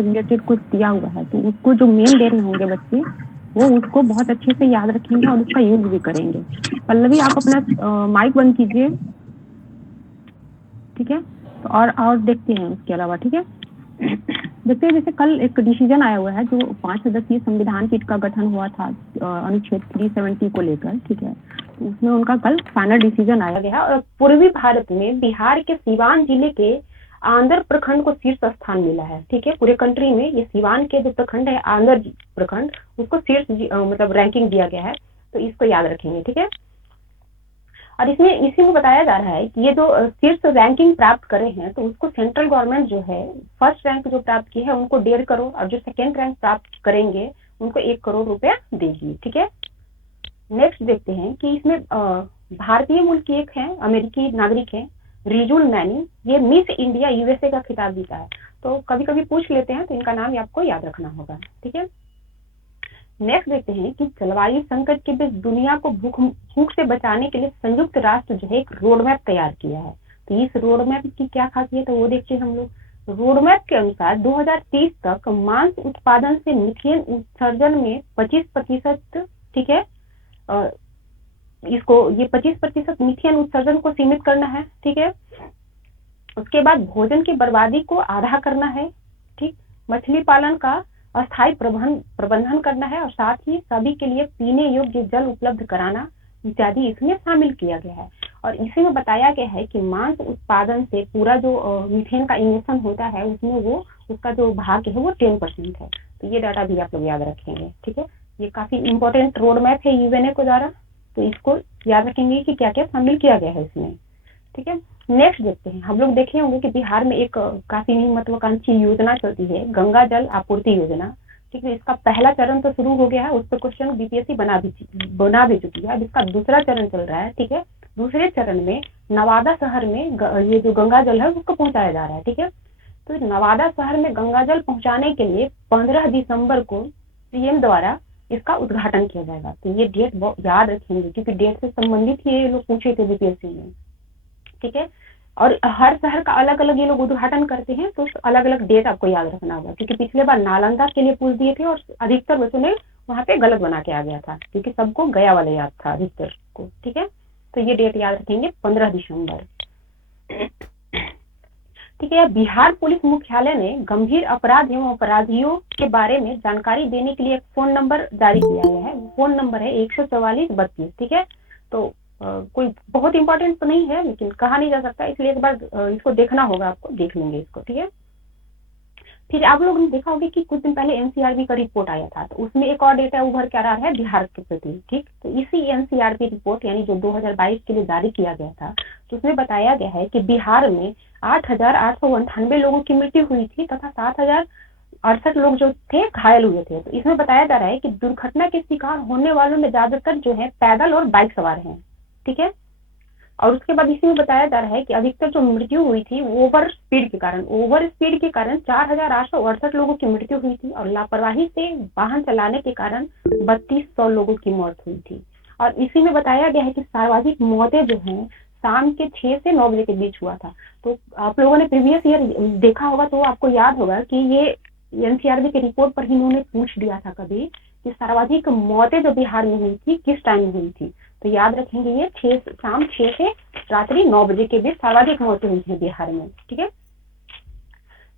Related कुछ दिया हुआ है, तो उसको जो मेन दे रहे होंगे बच्चे वो उसको बहुत अच्छे से याद रखेंगे और उसका यूज भी करेंगे। पल्लवी आप अपना माइक बंद कीजिए, ठीक है। तो और देखते हैं उसके अलावा, ठीक है। देखते हैं जैसे कल एक डिसीजन आया हुआ है जो 5 सदस्यीय संविधान पीठ का गठन हुआ था अनुच्छेद 370 को लेकर, ठीक है। तो उसमें उनका कल फाइनल डिसीजन आया गया और पूर्वी भारत में बिहार के सीवान जिले के आंध्र प्रखंड को शीर्ष स्थान मिला है, ठीक है। पूरे कंट्री में ये सीवान के जो प्रखंड है आंध्र प्रखंड, उसको शीर्ष मतलब रैंकिंग दिया गया है, तो इसको याद रखेंगे, ठीक है। और इसमें इसी में बताया जा रहा है कि ये जो शीर्ष रैंकिंग प्राप्त करे हैं तो उसको सेंट्रल गवर्नमेंट जो है फर्स्ट रैंक जो प्राप्त की है उनको 1.5 करोड़ और जो सेकेंड रैंक प्राप्त करेंगे उनको 1 करोड़ रुपया देगी, ठीक है। नेक्स्ट देखते हैं कि इसमें भारतीय मूल की एक है, अमेरिकी नागरिक है, रिजुल मैनी, ये मिस इंडिया यूएसए का खिताब जीता है। तो कभी कभी पूछ लेते हैं तो इनका नाम आपको याद रखना होगा, ठीक है। नेक्स्ट देखते हैं कि जलवायु संकट के बीच दुनिया को भूख से बचाने के लिए संयुक्त राष्ट्र जो है एक रोड मैप तैयार किया है। तो इस रोड मैप की क्या खासियत है वो देखते हैं हम लोग। रोड मैप के अनुसार 2030 तक मांस उत्पादन से मीथेन उत्सर्जन में 25%, ठीक है, इसको ये 25% मीथेन उत्सर्जन को सीमित करना है, ठीक है। उसके बाद भोजन की बर्बादी को आधा करना है, ठीक। मछली पालन का अस्थायी प्रबंधन करना है और साथ ही सभी के लिए पीने योग्य जल उपलब्ध कराना इत्यादि इसमें शामिल किया गया है। और इसी में बताया गया है कि मांस उत्पादन से पूरा जो मीथेन का इमिशन होता है उसमें वो उसका जो भाग है वो 10% है। तो ये डाटा भी आप लोग याद रखेंगे, ठीक है। ये काफी इंपॉर्टेंट रोड मैप है यूएनए को द्वारा, तो इसको याद रखेंगे कि क्या क्या शामिल किया गया है इसमें, ठीक है। नेक्स्ट देखते हैं, हम लोग देखे होंगे कि बिहार में एक काफी महत्वाकांक्षी योजना चलती है गंगा जल आपूर्ति योजना, ठीक है। इसका पहला चरण तो शुरू हो गया है, उस पर क्वेश्चन बीपीएससी बना भी चुकी है। अब इसका दूसरा चरण चल रहा है, ठीक है। दूसरे चरण में नवादा शहर में ये जो गंगा जल है उसको पहुंचाया जा रहा है, ठीक है। तो नवादा शहर में गंगा जल पहुंचाने के लिए 15 दिसंबर को सीएम द्वारा इसका उद्घाटन किया जाएगा। तो ये डेट याद रखेंगे क्योंकि डेट से संबंधित ये लोग पूछे थे बीपीएससी में, ठीक है। और हर शहर का अलग अलग ये लोग उद्घाटन करते हैं, तो अलग अलग डेट आपको याद रखना होगा क्योंकि पिछले बार नालंदा के लिए पूछ दिए थे और अधिकतर बच्चों ने वहां पे गलत बना के आ गया था क्योंकि सबको गया वाला याद था अधिकतर को, ठीक है। तो ये डेट याद रखेंगे 15 दिसंबर, ठीक है। बिहार पुलिस मुख्यालय ने गंभीर अपराध एवं अपराधियों के बारे में जानकारी देने के लिए एक फोन नंबर जारी किया गया है। फोन नंबर है 14432, ठीक है। तो कोई बहुत इंपॉर्टेंट तो नहीं है लेकिन कहा नहीं जा सकता, इसलिए एक बार इसको देखना होगा, आपको देख लेंगे इसको, ठीक है। फिर आप लोगों ने देखा होगा कि कुछ दिन पहले एनसीआरबी का रिपोर्ट आया था, तो उसमें एक और डेटा उभर के आ रहा है बिहार के प्रति, ठीक। तो इसी एनसीआरबी रिपोर्ट यानी जो 2022 के लिए जारी किया गया था, तो उसमें बताया गया है कि बिहार में 8,898 लोगों की मृत्यु हुई थी तथा 7,068 लोग जो थे घायल हुए थे। तो इसमें बताया जा रहा है कि दुर्घटना के शिकार होने वालों में ज्यादातर जो है पैदल और बाइक सवार हैं, ठीक है। और उसके बाद इसी में बताया जा रहा है कि अधिकतर जो मृत्यु हुई थी ओवर स्पीड के कारण 4,868 लोगों की मृत्यु हुई थी और लापरवाही से वाहन चलाने के कारण 3200 लोगों की मौत हुई थी। और इसी में बताया गया है कि सर्वाधिक मौतें जो हैं शाम के 6 से 9 बजे के बीच हुआ था। तो आप लोगों ने प्रीवियस ईयर देखा होगा तो आपको याद होगा कि ये एनसीआरबी के रिपोर्ट पर ही इन्होंने पूछ दिया था कभी कि सर्वाधिक मौतें जो बिहार में हुई थी किस टाइम में हुई थी। तो याद रखेंगे ये शाम 6 से रात्रि 9 बजे के बीच सर्वाधिक मौतें हुई है बिहार में, ठीक है।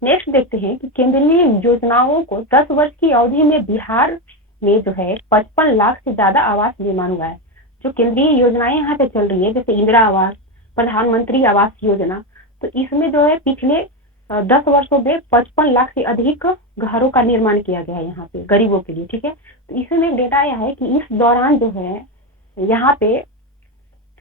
नेक्स्ट देखते हैं कि केंद्रीय योजनाओं को 10 वर्ष की अवधि में बिहार में जो है 55 लाख से ज्यादा आवास निर्माण हुआ है। जो केंद्रीय योजनाएं यहाँ पे चल रही है जैसे इंदिरा आवास, प्रधानमंत्री आवास योजना, तो इसमें जो है पिछले 10 वर्षों में 55 लाख से अधिक घरों का निर्माण किया गया है यहाँ पे गरीबों के लिए, ठीक है। तो इसमें डेटा आया है कि इस दौरान जो है यहाँ पे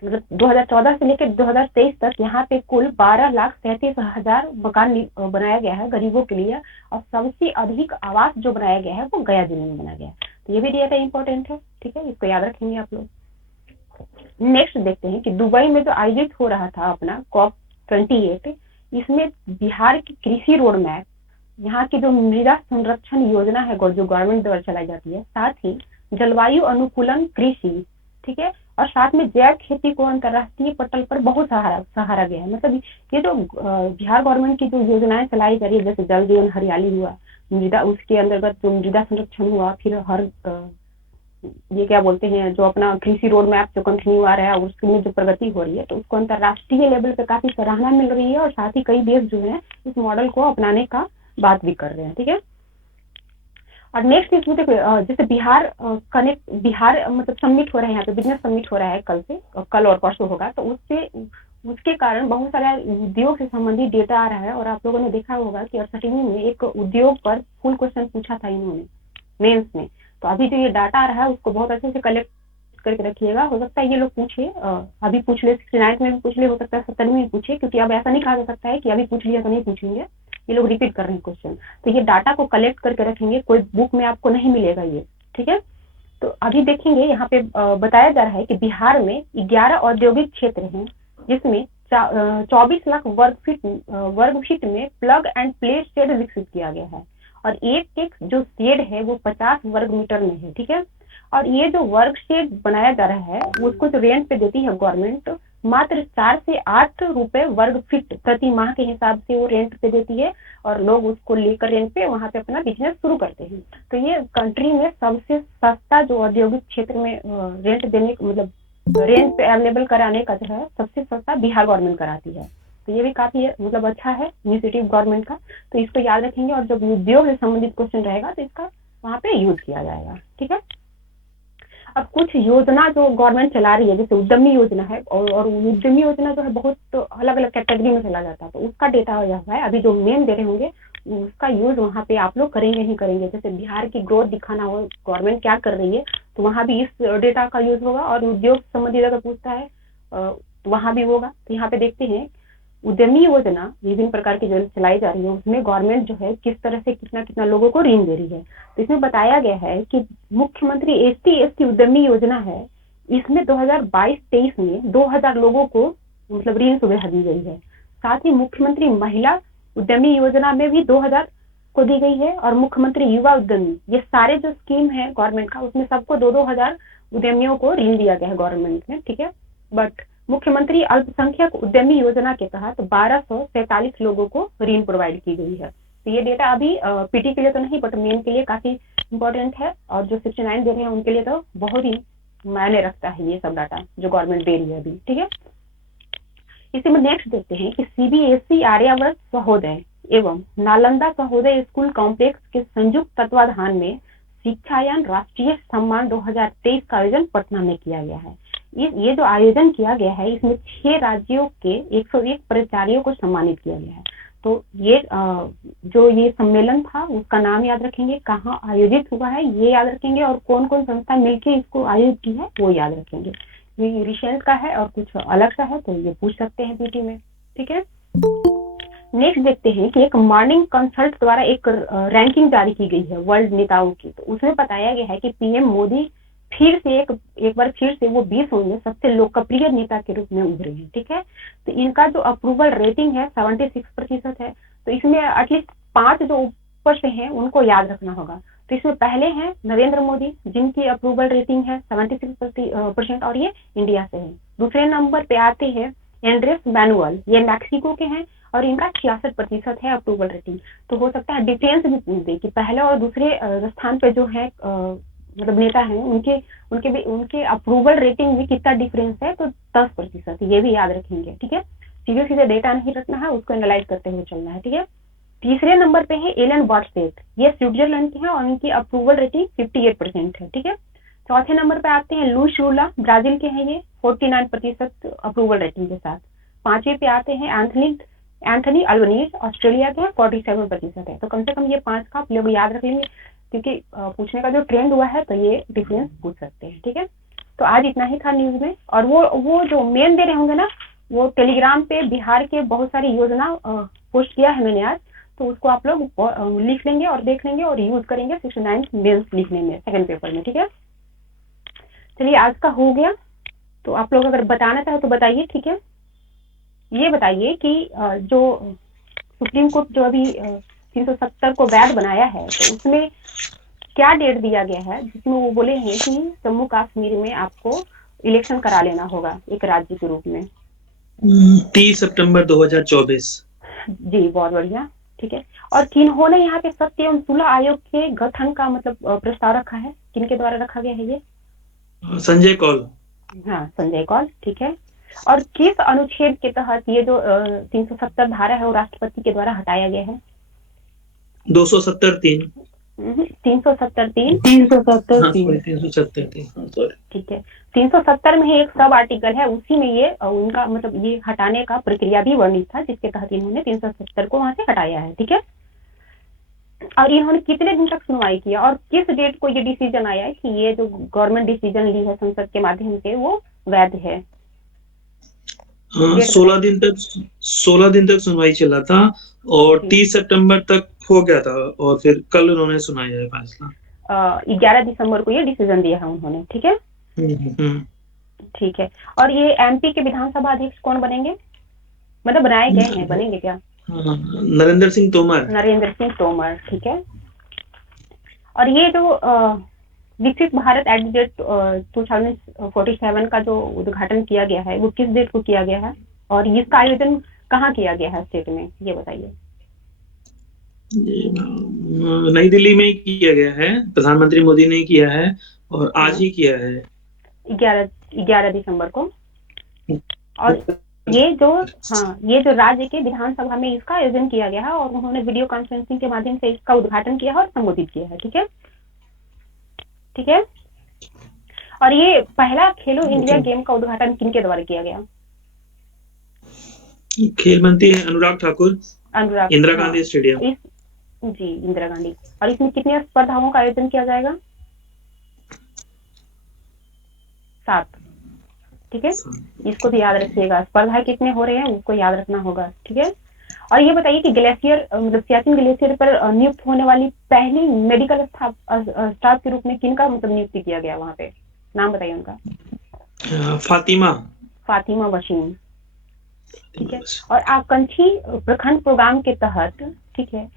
मतलब 2014 से लेकर 2023 तक यहाँ पे कुल 12,37,000 मकान बनाया गया है गरीबों के लिए और सबसे अधिक आवास जो बनाया गया है वो गया जिले में बनाया गया है। तो ये भी डेटा इंपॉर्टेंट है, ठीक है, इसको याद रखेंगे आप लोग। नेक्स्ट देखते हैं कि दुबई में जो आयोजित हो रहा था अपना COP28, इसमें बिहार की कृषि रोड मैप, यहाँ की जो मृदा संरक्षण योजना है जो गवर्नमेंट द्वारा चलाई जाती है, साथ ही जलवायु अनुकूलन कृषि, ठीक है, और साथ में जैव खेती को अंतर्राष्ट्रीय पटल पर बहुत सहारा गया है। मतलब ये जो बिहार गवर्नमेंट की जो योजनाएं चलाई जा रही है, जैसे जल जीवन हरियाली हुआ, मृदा, उसके अंतर्गत जो मृदा संरक्षण हुआ, फिर हर ये क्या बोलते हैं, जो अपना कृषि रोड मैप जो कंटिन्यू आ रहा है उसमें जो प्रगति हो रही है, तो उसको अंतर्राष्ट्रीय लेवल पे काफी सराहना मिल रही है और साथ ही कई देश जो है इस मॉडल को अपनाने का बात भी कर रहे हैं। ठीक है, और नेक्स्ट इसमें देखो जैसे बिहार मतलब सबमिट हो रहा है, यहाँ पे बिजनेस सबमिट हो रहा है कल और परसों होगा, तो उसके कारण बहुत सारा उद्योग से संबंधित डेटा आ रहा है। और आप लोगों ने देखा होगा कि 68वीं में एक उद्योग पर फुल क्वेश्चन पूछा था इन्होंने मेंस में। तो अभी जो ये डाटा आ रहा है उसको बहुत अच्छे से कलेक्ट करके रखिएगा। हो सकता है ये लोग पूछे, अभी पूछ ले, 69 में भी पूछ ले, हो सकता है 70 में भी पूछे, क्योंकि अब ऐसा नहीं कहा जा सकता है कि अभी पूछ लिया तो नहीं पूछेंगे, ये लोग रिपीट कर रहे हैं क्वेश्चन। तो ये डाटा को कलेक्ट करके रखेंगे, कोई बुक में आपको नहीं मिलेगा ये। ठीक है, तो अभी देखेंगे यहाँ पे बताया जा रहा है कि बिहार में 11 औद्योगिक क्षेत्र हैं, जिसमें 24 लाख वर्ग फीट में प्लग एंड प्ले शेड विकसित किया गया है। और एक जो शेड है वो 50 वर्ग मीटर में है। ठीक है, और ये जो वर्क शेड बनाया जा रहा है उसको जो रेंट पे देती है गवर्नमेंट, मात्र 4 से 8 रुपए वर्ग फीट प्रति माह के हिसाब से वो रेंट पे देती है, और लोग उसको लेकर रेंट पे वहां पे अपना बिजनेस शुरू करते हैं। तो ये कंट्री में सबसे सस्ता जो औद्योगिक क्षेत्र में रेंट देने, मतलब रेंट पे अवेलेबल कराने का जो है सबसे सस्ता बिहार गवर्नमेंट कराती है। तो ये भी काफी मतलब अच्छा है इनिशिएटिव गवर्नमेंट का, तो इसको याद रखेंगे। और जब उद्योग से संबंधित क्वेश्चन रहेगा तो इसका वहाँ पे यूज किया जाएगा। ठीक है, अब कुछ योजना जो गवर्नमेंट चला रही है, जैसे उद्यमी योजना है, और उद्यमी योजना जो है बहुत अलग अलग कैटेगरी में चला जाता है, तो उसका डेटा है अभी जो मेन दे रहे होंगे उसका यूज वहाँ पे आप लोग करेंगे ही करेंगे। जैसे बिहार की ग्रोथ दिखाना हो गवर्नमेंट क्या कर रही है, तो वहाँ भी इस डेटा का यूज होगा। और उद्योग संबंधित अगर पूछता है तो वहाँ भी होगा। तो यहाँ पे देखते हैं उद्यमी योजना विभिन्न प्रकार की जो चलाई जा रही है, उसमें गवर्नमेंट जो है किस तरह से कितना कितना लोगों को ऋण दे रही है। तो इसमें बताया गया है कि मुख्यमंत्री ST उद्यमी योजना है, इसमें 2022-23 में 2000 लोगों को मतलब ऋण सुविधा दी गई है। साथ ही मुख्यमंत्री महिला उद्यमी योजना में भी 2000 को दी गई है, और मुख्यमंत्री युवा उद्यमी, ये सारे जो स्कीम है गवर्नमेंट का, उसमें सबको 2-2000 उद्यमियों को ऋण दिया गया है गवर्नमेंट ने। ठीक है, बट मुख्यमंत्री अल्पसंख्यक उद्यमी योजना के तहत 1247 लोगों को ऋण प्रोवाइड की गई है। तो ये डेटा अभी पीटी के लिए तो नहीं, बट मेन के लिए काफी इंपॉर्टेंट है, और जो 69 दे रहे हैं उनके लिए तो बहुत ही मायने रखता है ये सब डाटा जो गवर्नमेंट दे रही है अभी। ठीक है, इसी में नेक्स्ट देखते हैं कि CBSE आर्यावर्त सहोदय एवं नालंदा सहोदय स्कूल कॉम्प्लेक्स के संयुक्त तत्वाधान में शिक्षायान राष्ट्रीय सम्मान 2023 का आयोजन पटना में किया गया है। ये जो आयोजन किया गया है, इसमें 6 राज्यों के 101 प्राचार्यों को सम्मानित किया गया है। तो ये जो ये सम्मेलन था उसका नाम याद रखेंगे, कहाँ आयोजित हुआ है ये याद रखेंगे, और कौन कौन संस्था मिलकर इसको आयोजित की है वो याद रखेंगे। ये रिसेंट का है और कुछ अलग सा है, तो ये पूछ सकते हैं पीटी में। ठीक है, नेक्स्ट देखते हैं कि एक मॉर्निंग कंसल्ट द्वारा एक रैंकिंग जारी की गई है वर्ल्ड नेताओं की। तो उसमें बताया गया है कि पीएम मोदी फिर से एक बार फिर से वो 20 में सबसे लोकप्रिय नेता के रूप में उभरे हैं। ठीक है, तो इनका जो अप्रूवल रेटिंग है 76% है। तो इसमें एटलीस्ट 5 जो ऊपर से हैं उनको याद रखना होगा। तो इसमें पहले हैं नरेंद्र मोदी, जिनकी अप्रूवल रेटिंग है 76%, और ये इंडिया से है। दूसरे नंबर पे आते हैं एंड्रेस मैनुअल, ये मैक्सिको के हैं, और इनका 66% है अप्रूवल रेटिंग। तो हो सकता है डिफरेंस भी पूछ दे कि पहले और दूसरे स्थान पे जो है मतलब नेता हैं उनके अप्रूवल रेटिंग में कितना डिफरेंस है, तो 10%, ये भी याद रखेंगे। ठीक है, सीधे डेटा नहीं रखना है, उसको एनालाइज करते हुए चलना है। ठीक है, तीसरे नंबर पे है एलन बॉर्सेट, ये स्विट्जरलैंड के हैं और उनकी अप्रूवल रेटिंग 58% है। ठीक है, चौथे नंबर पे आते हैं लुइस लूला, ब्राजील के हैं, ये 49% अप्रूवल रेटिंग के साथ। पांचवे पे आते हैं एंथनी अल्बनीज, ऑस्ट्रेलिया के हैं, 47% है। तो कम से कम ये 5 का आप लोग याद रख लेंगे, क्योंकि पूछने का जो ट्रेंड हुआ है तो ये डिफरेंस पूछ सकते हैं। ठीक है, तो आज इतना ही था न्यूज में। और वो जो मेन दे रहे होंगे ना, वो टेलीग्राम पे बिहार के बहुत सारी योजना पोस्ट किया है मैंने आज, तो उसको आप लोग लिख लेंगे और देख लेंगे और यूज करेंगे 69 मेंस लिखने में सेकंड पेपर में। ठीक है, चलिए आज का हो गया। तो आप लोग अगर बताना चाहे तो बताइए। ठीक है, ये बताइए कि जो सुप्रीम कोर्ट जो अभी 370 को वैध बनाया है, तो उसमें क्या डेट दिया गया है जिसमें वो बोले हैं कि जम्मू कश्मीर में आपको इलेक्शन करा लेना होगा एक राज्य के रूप में? 30 सितंबर 2024। जी, बहुत बढ़िया। ठीक है। और किन्होंने यहाँ पे सत्य एवं सुलह आयोग के गठन का मतलब प्रस्ताव रखा है? किनके द्वारा रखा गया है ये? संजय कौल। हाँ, संजय कौल। ठीक है। और किस अनुच्छेद के तहत ये जो 370 धारा है वो राष्ट्रपति के द्वारा हटाया गया है? 270(3). 370(3). 370(3). सॉरी। ठीक है। 370 में ही एक सब आर्टिकल है, उसी में ये उनका मतलब ये हटाने का प्रक्रिया भी वर्णित था, जिसके तहत इन्होंने 370 को वहां से हटाया है। ठीक है। और इन्होंने कितने दिन तक सुनवाई किया और किस डेट को ये डिसीजन आया है कि ये जो गवर्नमेंट डिसीजन ली है संसद के माध्यम से वो वैध है? 16 दिन तक सुनवाई चला था और 30 सितंबर तक हो गया था और फिर कल उन्होंने सुनाया है फैसला। 11 दिसंबर को ये डिसीजन दिया है उन्होंने। ठीक है। ठीक है। और ये एमपी के विधानसभा अध्यक्ष कौन बनेंगे, मतलब बनाए गए हैं, बनेंगे क्या? नरेंद्र सिंह तोमर। नरेंद्र सिंह तोमर। ठीक है। और ये जो विकसित भारत एट 2047 का जो उद्घाटन किया गया है वो किस डेट को किया गया है और इसका आयोजन कहाँ किया गया है स्टेट में, ये बताइए। नई दिल्ली में किया गया है, प्रधानमंत्री मोदी ने किया है और आज ही किया है, 11 दिसंबर को। और ये जो राज्य के विधानसभा में इसका आयोजन किया गया है और उन्होंने वीडियो कॉन्फ्रेंसिंग के माध्यम से इसका उद्घाटन किया है और संबोधित किया है। ठीक है। ठीक है। और ये पहला खेलो इंडिया गेम का उद्घाटन किनके द्वारा किया गया? खेल मंत्री है अनुराग ठाकुर। इंदिरा गांधी स्टेडियम। जी, इंदिरा गांधी। और इसमें कितनी स्पर्धाओं का आयोजन किया जाएगा? 7। ठीक है। इसको भी याद रखिएगा, स्पर्धाएं कितने हो रहे हैं उसको याद रखना होगा। ठीक है। और ये बताइए कि ग्लेशियर मतलब सियाचिन ग्लेशियर पर नियुक्त होने वाली पहली मेडिकल स्टाफ के रूप में किनका मतलब नियुक्ति किया गया वहां पे, नाम बताइए उनका। फातिमा वसीम। ठीक है। और आकांक्षी प्रखंड प्रोग्राम के तहत, ठीक है,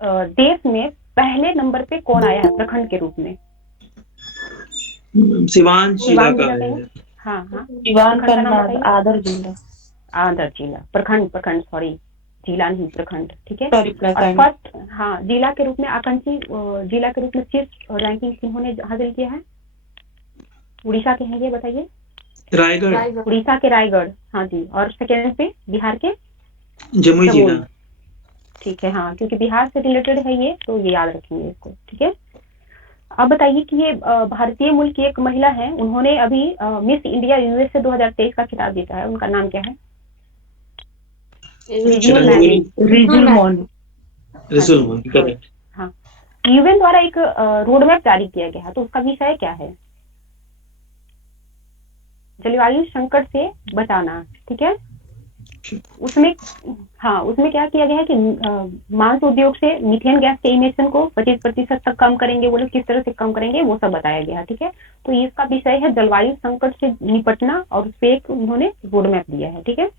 देश में पहले नंबर पे कौन आया है प्रखंड के रूप में? सिवान जिला का है। हाँ, सिवान का नाम आदर जिला प्रखंड सॉरी, जिला नहीं प्रखंड। ठीक है। और फर्स्ट जिला के रूप में आकांक्षी जिला के रूप में किस रैंकिंग किन्होंने हासिल किया है? उड़ीसा के हैं ये बताइए। रायगढ़। उड़ीसा के रायगढ़। हाँ जी। और सेकेंड पे बिहार के जमुई जिला। ठीक है। हाँ, क्योंकि बिहार से रिलेटेड है ये, तो ये याद रखेंगे इसको। ठीक है। अब बताइए कि ये भारतीय मूल की एक महिला है, उन्होंने अभी मिस इंडिया यूएसए 2023 का खिताब जीता है, उनका नाम क्या है? रिजुल मोनी। हाँ। यूएन द्वारा एक रोड मैप जारी किया गया है, तो उसका विषय क्या है? जलवायु संकट से बचाना। ठीक है। उसमें क्या किया गया है कि मांस उद्योग से मीथेन गैस के इमिशन को 25% तक कम करेंगे, वो लोग किस तरह से कम करेंगे वो सब बताया गया है। ठीक है। तो इसका विषय है जलवायु संकट से निपटना और उस पर एक उन्होंने रोड मैप दिया है। ठीक है।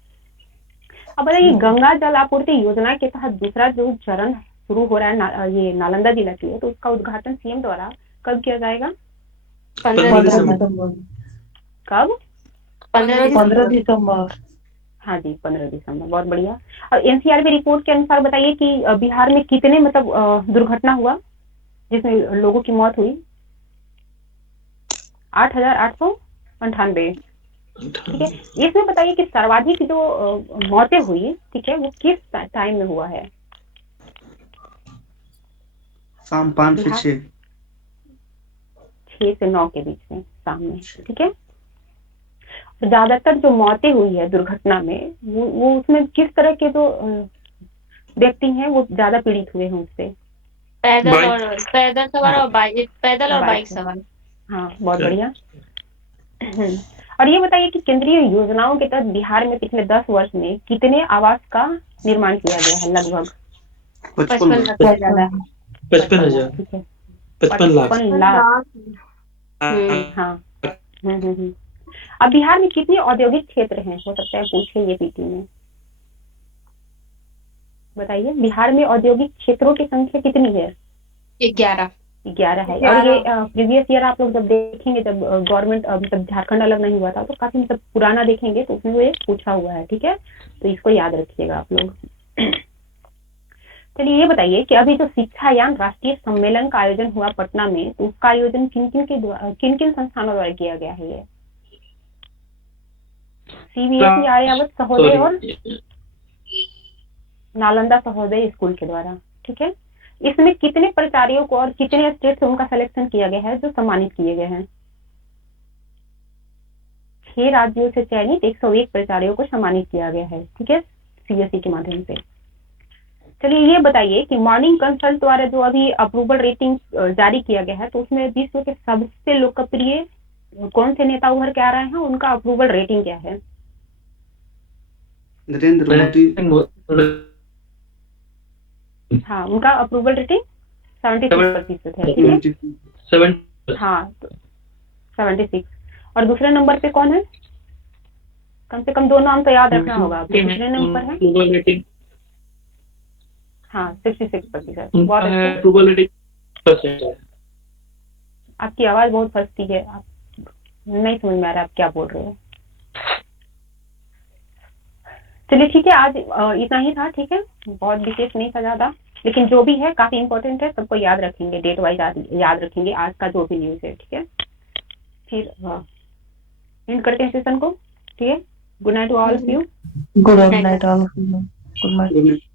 अब बताइए, गंगा जल आपूर्ति योजना के तहत दूसरा जो चरण शुरू हो रहा है ये नालंदा जिला के लिए, तो उसका उद्घाटन सीएम द्वारा कब किया जाएगा? 15 दिसंबर। कब? 15 दिसंबर। हाँ जी, 15 दिसंबर। बहुत बढ़िया। और एनसीआरबी रिपोर्ट के अनुसार बताइए कि बिहार में कितने मतलब दुर्घटना हुआ जिसमें लोगों की मौत हुई? 8,898। ठीक है। इसमें बताइए कि सर्वाधिक जो मौतें हुई, ठीक है, वो किस टाइम में हुआ है? शाम 5 से 6। 6 से 9 के बीच में, शाम में। ठीक है। ज्यादातर जो मौतें हुई है दुर्घटना में वो उसमें किस तरह के जो व्यक्ति हैं वो ज्यादा पीड़ित हुए हैं उससे? पैदल सवार और बाइक सवार। हाँ, बहुत बढ़िया। और ये बताइए कि केंद्रीय योजनाओं के तहत बिहार में पिछले 10 वर्ष में कितने आवास का निर्माण किया गया है? लगभग 55 लाख। 55,000। ठीक है। 55 लाख। 55 लाख। हाँ। अब बिहार में कितने औद्योगिक क्षेत्र हैं? हो सकता है पूछे ये पीटी में। बताइए, बिहार में औद्योगिक क्षेत्रों की संख्या कितनी है? 11। 11 है। और ये प्रीवियस ईयर आप लोग जब देखेंगे, जब गवर्नमेंट मतलब झारखंड अलग नहीं हुआ था, तो काफी मतलब पुराना देखेंगे तो उसमें वो ये पूछा हुआ है, ठीक है, तो इसको याद रखिएगा आप लोग। चलिए ये बताइए कि अभी जो शिक्षायान राष्ट्रीय सम्मेलन का आयोजन हुआ पटना में, तो उसका आयोजन किन किन संस्थानों द्वारा किया गया है? ये CBSE, आर्यावर्त सहोदय और नालंदा सहोदय स्कूल के द्वारा, ठीक है। इसमें कितने प्राचार्यों को और कितने स्टेट से उनका सिलेक्शन किया गया है जो सम्मानित किए गए हैं? 6 राज्यों से चयनित 101 प्राचार्यों को सम्मानित किया गया है, ठीक है, CBSE के माध्यम से। चलिए ये बताइए कि मॉर्निंग कंसल्ट द्वारा जो अभी अप्रूवल रेटिंग जारी किया गया है, तो उसमें विश्व के सबसे लोकप्रिय कौन से नेता उभर के आ रहे हैं, उनका अप्रूवल रेटिंग क्या है? नरेंद्र मोदी। हाँ, उनका अप्रूवल रेटिंग 76% है, ठीक है। 7 हाँ, तो 76। और दूसरे नंबर पे कौन है? कम से कम 2 नाम तो याद रखना होगा। दूसरे नंबर है, अप्रूवल रेटिंग, हाँ 66%। बहुत उनका अच्छा। है अप्रूवल रेटिंग परसेंट है। आपकी आवाज बहुत फंसती है, आप नहीं समझ में आ रहा आप क्या बोल रहे हो। चलिए ठीक है, आज इतना ही था, ठीक है, बहुत विशेष नहीं था ज्यादा, लेकिन जो भी है काफी इंपॉर्टेंट है, सबको याद रखेंगे, डेट वाइज याद रखेंगे आज का जो भी न्यूज है, ठीक है। फिर एंड करते हैं सेशन को, ठीक है। Good night to all of you. Good night all. Good night.